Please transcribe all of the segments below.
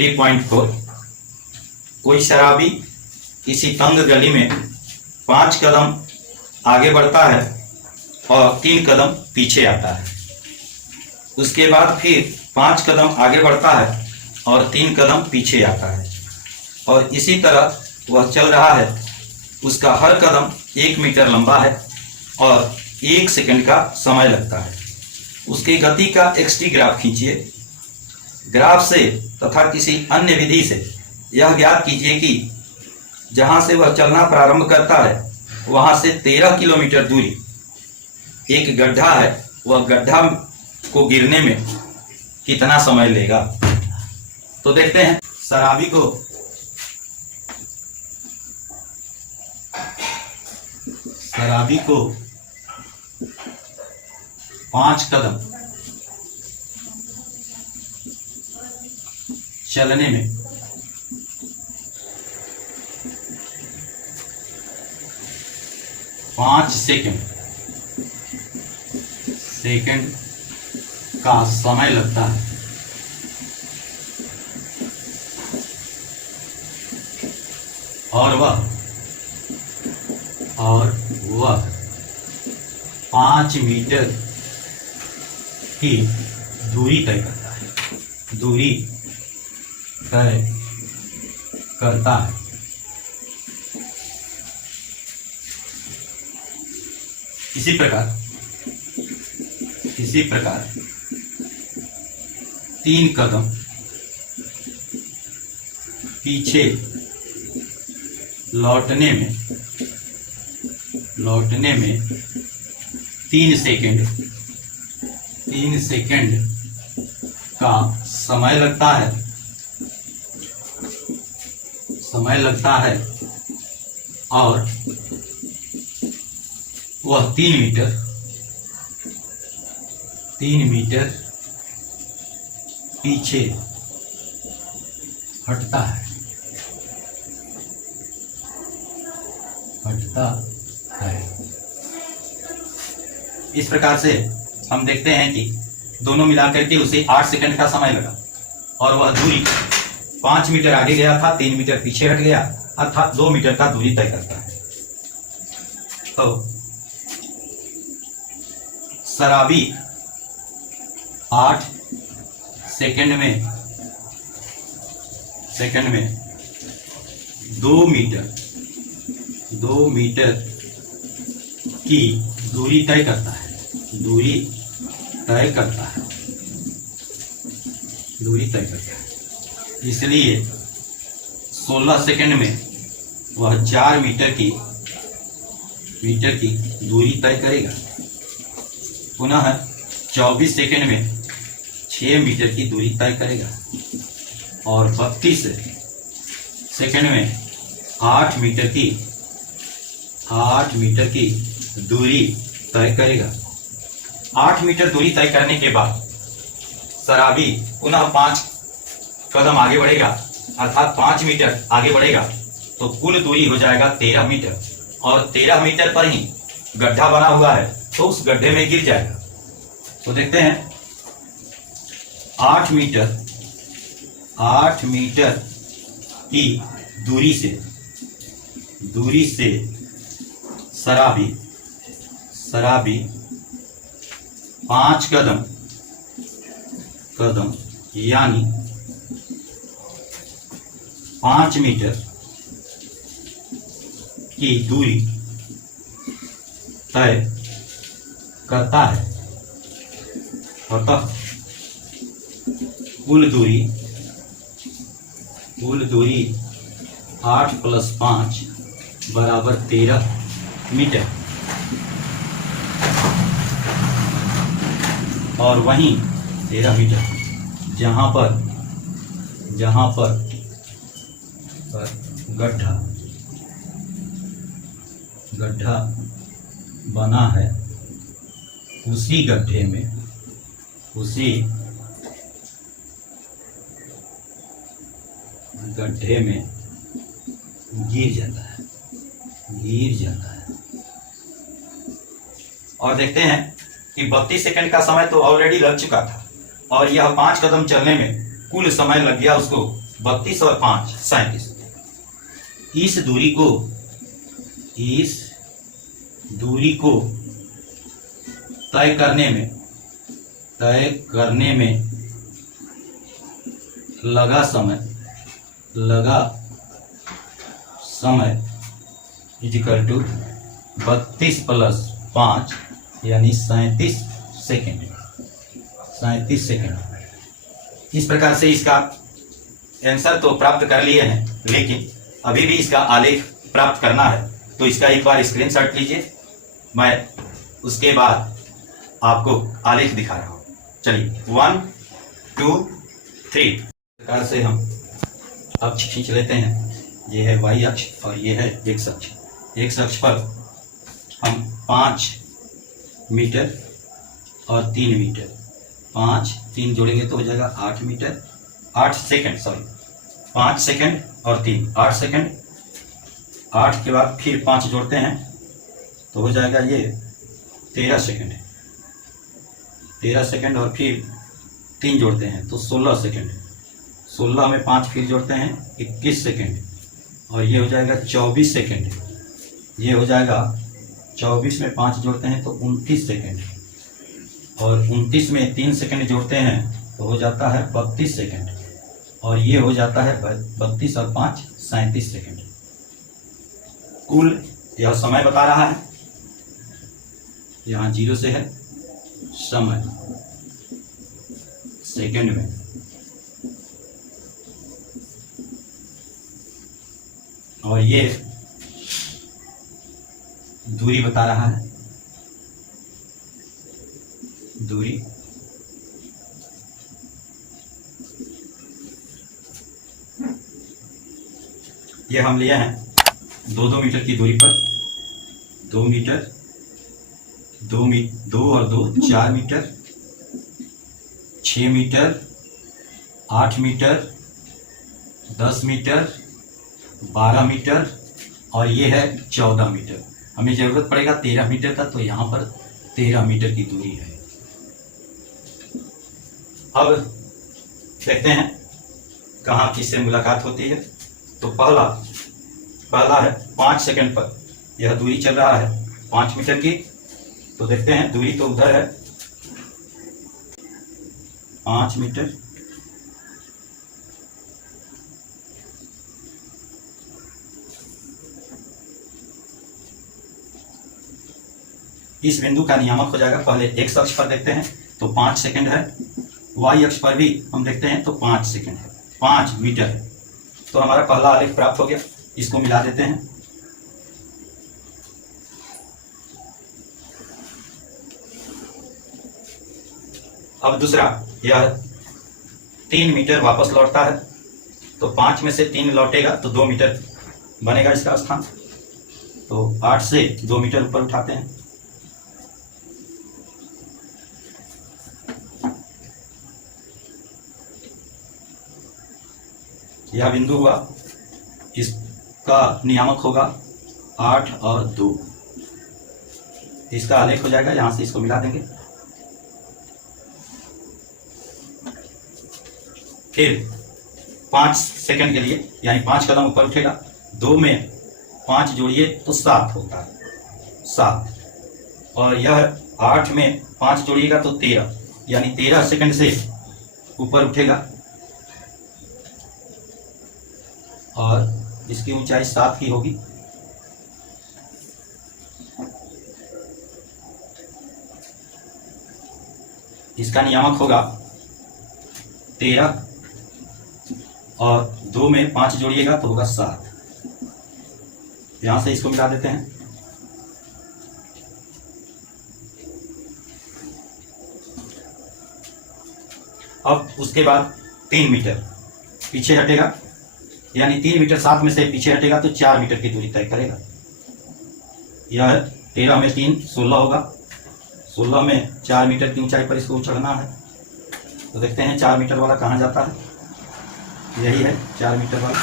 3.4। कोई शराबी किसी तंग गली में 5 कदम आगे बढ़ता है और 3 कदम पीछे आता है। उसके बाद फिर 5 कदम आगे बढ़ता है और 3 कदम पीछे आता है, और इसी तरह वह चल रहा है। उसका हर कदम 1 मीटर लंबा है और 1 सेकंड का समय लगता है। उसकी गति का XT ग्राफ खींचिए। ग्राफ से तथा किसी अन्य विधि से यह ज्ञात कीजिए कि जहां से वह चलना प्रारंभ करता है वहां से 13 किलोमीटर दूरी एक गड्ढा है। वह गड्ढा को गिरने में कितना समय लेगा। तो देखते हैं। शराबी को 5 कदम चलने में 5 सेकंड का समय लगता है, और वह 5 मीटर की दूरी तय करता है। इसी प्रकार 3 कदम पीछे लौटने में 3 सेकंड का समय लगता है, और वह 3 मीटर पीछे हटता है। इस प्रकार से हम देखते हैं कि दोनों मिलाकर के उसे 8 सेकंड का समय लगा, और वह दूरी 5 मीटर आगे गया था, 3 मीटर पीछे हट गया, अर्थात 2 मीटर का दूरी तय करता है। तो शराबी 8 सेकंड में 2 मीटर की दूरी तय करता है। इसलिए 16 सेकंड में वह 4 मीटर की दूरी तय करेगा। पुनः 24 सेकंड में 6 मीटर की दूरी तय करेगा, और 32 सेकंड में 8 मीटर की दूरी तय करेगा। 8 मीटर दूरी तय करने के बाद शराबी पुनः 5 कदम आगे बढ़ेगा, अर्थात 5 मीटर आगे बढ़ेगा, तो कुल दूरी हो जाएगा 13 मीटर, और 13 मीटर पर ही गड्ढा बना हुआ है, तो उस गड्ढे में गिर जाएगा। तो देखते हैं। 8 मीटर की दूरी से शराबी 5 कदम यानी 5 मीटर की दूरी तय करता है। अतः कुल दूरी 8 + 5 बराबर 13 मीटर, और वहीं 13 मीटर जहां पर गड्ढा बना है, उसी गड्ढे में गिर जाता है। और देखते हैं कि 32 सेकंड का समय तो ऑलरेडी लग चुका था, और यह 5 कदम चलने में कुल समय लग गया उसको 32 और 5 37। इस दूरी को तय करने में लगा समय इक्वल टू 32 प्लस 5 यानी 37 सेकेंड। 37 सेकेंड। इस प्रकार से इसका आंसर तो प्राप्त कर लिए हैं, लेकिन अभी भी इसका आलेख प्राप्त करना है। तो इसका एक बार स्क्रीनशॉट लीजिए, मैं उसके बाद आपको आलेख दिखा रहा हूं। चलिए 1 2 3 प्रकार से हम अक्ष खींच लेते हैं। ये है y अक्ष और ये है x अक्ष। x अक्ष पर हम 5 मीटर और 3 मीटर, 5 3 जोड़ेंगे तो हो जाएगा 8 मीटर, 8 सेकंड, सॉरी 5 सेकंड और 3 8 सेकंड। 8 के बाद फिर 5 जोड़ते हैं तो हो जाएगा ये 13 सेकंड। 13 सेकंड और फिर 3 जोड़ते हैं तो 16 सेकंड। 16 में 5 फिर जोड़ते हैं 21 सेकंड और ये हो जाएगा 24 सेकंड। ये हो जाएगा 24 में 5 जोड़ते हैं तो 29 सेकंड और 29 में 3 सेकंड जोड़ते हैं तो हो जाता है 32 सेकंड और ये हो जाता है 32 और 5 37 सेकंड। कुल यह समय बता रहा है, यहाँ 0 से है समय सेकंड में। और ये दूरी बता रहा है, दूरी ये हम लिए हैं 2-2 मीटर की दूरी पर। 2 मीटर, 2 और 2 4 metre, 6 metre, 8 metre, 10 metre, 12 metre और ये है 14 मीटर। हमें जरूरत पड़ेगा 13 मीटर का, तो यहाँ पर 13 मीटर की दूरी है। अब देखते हैं कहाँ किससे मुलाकात होती है। तो पहला है 5 सेकंड पर यह दूरी चल रहा है 5 मीटर की। तो देखते हैं दूरी तो उधर है 5 मीटर, इस बिंदु का नियामक हो जाएगा। पहले x अक्ष पर देखते हैं तो 5 सेकंड है, y अक्ष पर भी हम देखते हैं तो 5 सेकंड है, 5 मीटर है। तो हमारा पहला आलेख प्राप्त हो गया। इसको मिला देते हैं। अब दूसरा, यह 3 मीटर वापस लौटता है तो 5 में से 3 लौटेगा तो 2 मीटर बनेगा इसका स्थान। तो 8 से 2 मीटर ऊपर उठाते हैं। यह बिंदु हुआ, इसका नियामक होगा 8 और 2। इसका आलेख हो जाएगा, यहां से इसको मिला देंगे। फिर 5 सेकंड के लिए यानी 5 कदम ऊपर उठेगा। 2 में 5 जोड़िए तो 7 होता है, 7। और यह 8 में 5 जोड़िएगा तो 13 यानी 13 सेकंड से ऊपर उठेगा और इसकी ऊंचाई 7 की होगी। इसका नियामक होगा 13 और 2 में 5 जोड़िएगा तो होगा 7। यहां से इसको मिला देते हैं। अब उसके बाद 3 मीटर पीछे हटेगा, यानी 3 मीटर 7 में से पीछे हटेगा तो 4 मीटर की दूरी तय करेगा। यह 13 में 3 16 होगा, 16 में 4 मीटर की ऊंचाई पर इसको चढ़ना है। तो देखते हैं 4 मीटर वाला कहाँ जाता है। यही है 4 मीटर वाला।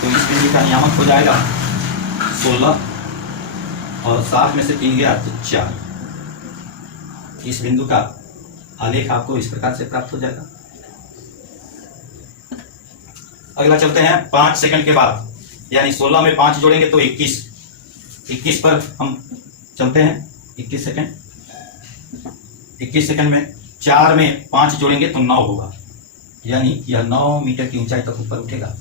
तो इस बिंदु का नियामक हो जाएगा 16 और 7 में से 3 गया तो 4। इस बिंदु का आलेख आपको इस प्रकार से प्राप्त हो जाएगा। अगला चलते हैं 5 सेकंड के बाद, यानी 16 में 5 जोड़ेंगे तो 21 पर हम चलते हैं। 21 सेकंड में 4 में 5 जोड़ेंगे तो 9 होगा, यानी यह 9 मीटर की ऊंचाई तक ऊपर उठेगा।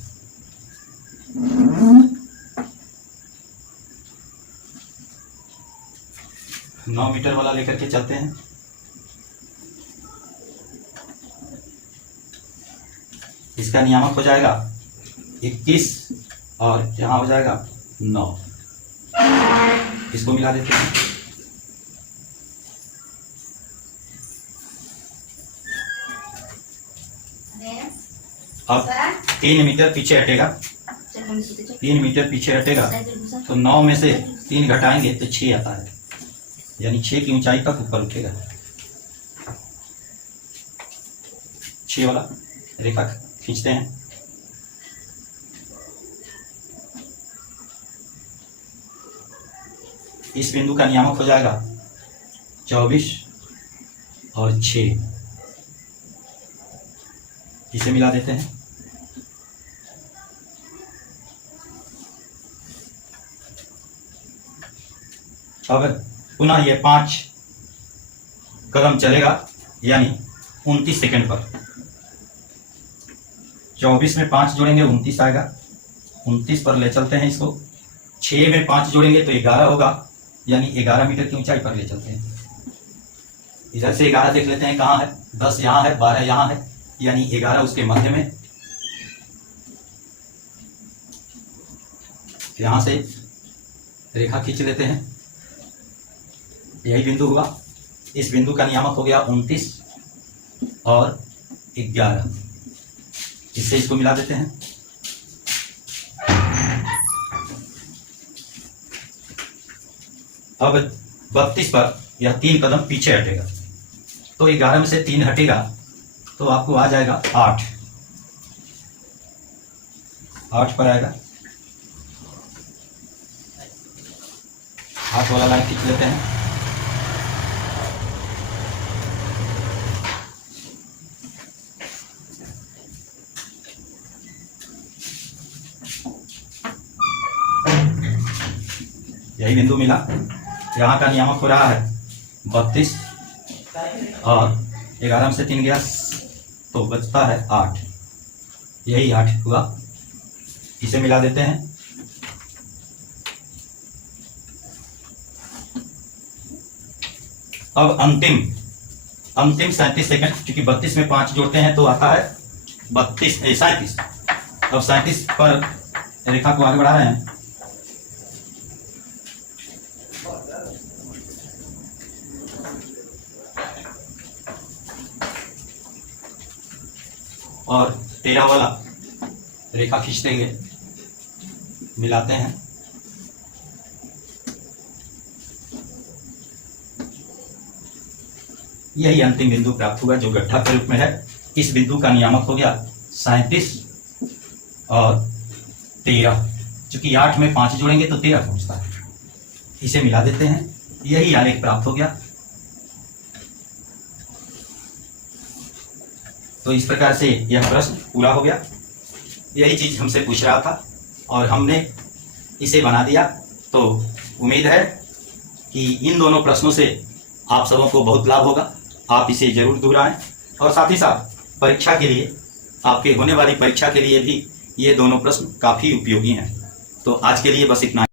नौ मीटर वाला लेकर के चलते हैं। इसका नियामक हो जाएगा 21 और यहाँ हो जाएगा 9। इसको मिला देते हैं। अब 3 मीटर पीछे हटेगा, 3 मीटर पीछे हटेगा तो 9 में से 3 घटाएंगे तो 6 आता है, यानी 6 की ऊंचाई तक ऊपर उठेगा। 6 वाला रेखा खींचते हैं। इस बिंदु का नियामक हो जाएगा 24 और 6। इसे मिला देते हैं। अब पुनः ये 5 कदम चलेगा, यानी 29 सेकंड पर। 24 में 5 जोड़ेंगे 29 आएगा, 29 पर ले चलते हैं इसको। 6 में 5 जोड़ेंगे तो 11 होगा, यानी 11 मीटर की ऊंचाई पर ले चलते हैं। इधर से 11 देख लेते हैं कहाँ है। 10 यहाँ है, 12 यहाँ है, यानी 11 उसके मध्य में। यहां से रेखा खींच लेते हैं। यही बिंदु हुआ। इस बिंदु का नियामक हो गया 29 और 11। इससे इसको मिला देते हैं। अब 32 पर यह 3 कदम पीछे हटेगा, तो 11 में से 3 हटेगा तो आपको आ जाएगा 8। 8 पर आएगा। 8 वाला लाइन खींच लेते हैं। यही बिंदु मिला। यहाँ का नियामक हो रहा है 32 और 11 में से 3 गया तो बचता है 8। यही 8 हुआ। इसे मिला देते हैं। अब अंतिम 37 सेकंड, क्योंकि 32 में 5 जोड़ते हैं तो आता है 37। अब 37 पर रेखा को आगे बढ़ा रहे हैं। और 13 वाला रेखा खींच देंगे, मिलाते हैं। यही अंतिम बिंदु प्राप्त हुआ जो गड्ढा के रूप में है। इस बिंदु का नियामक हो गया 37 और 13। चूंकि 8 में 5 जोड़ेंगे तो 13 पहुंचता है। इसे मिला देते हैं। यही आलेख प्राप्त हो गया। तो इस प्रकार से यह प्रश्न पूरा हो गया। यही चीज हमसे पूछ रहा था और हमने इसे बना दिया। तो उम्मीद है कि इन दोनों प्रश्नों से आप सबों को बहुत लाभ होगा। आप इसे जरूर दोहराएं और साथ ही साथ परीक्षा के लिए, आपके होने वाली परीक्षा के लिए भी ये दोनों प्रश्न काफी उपयोगी हैं। तो आज के लिए बस इतना।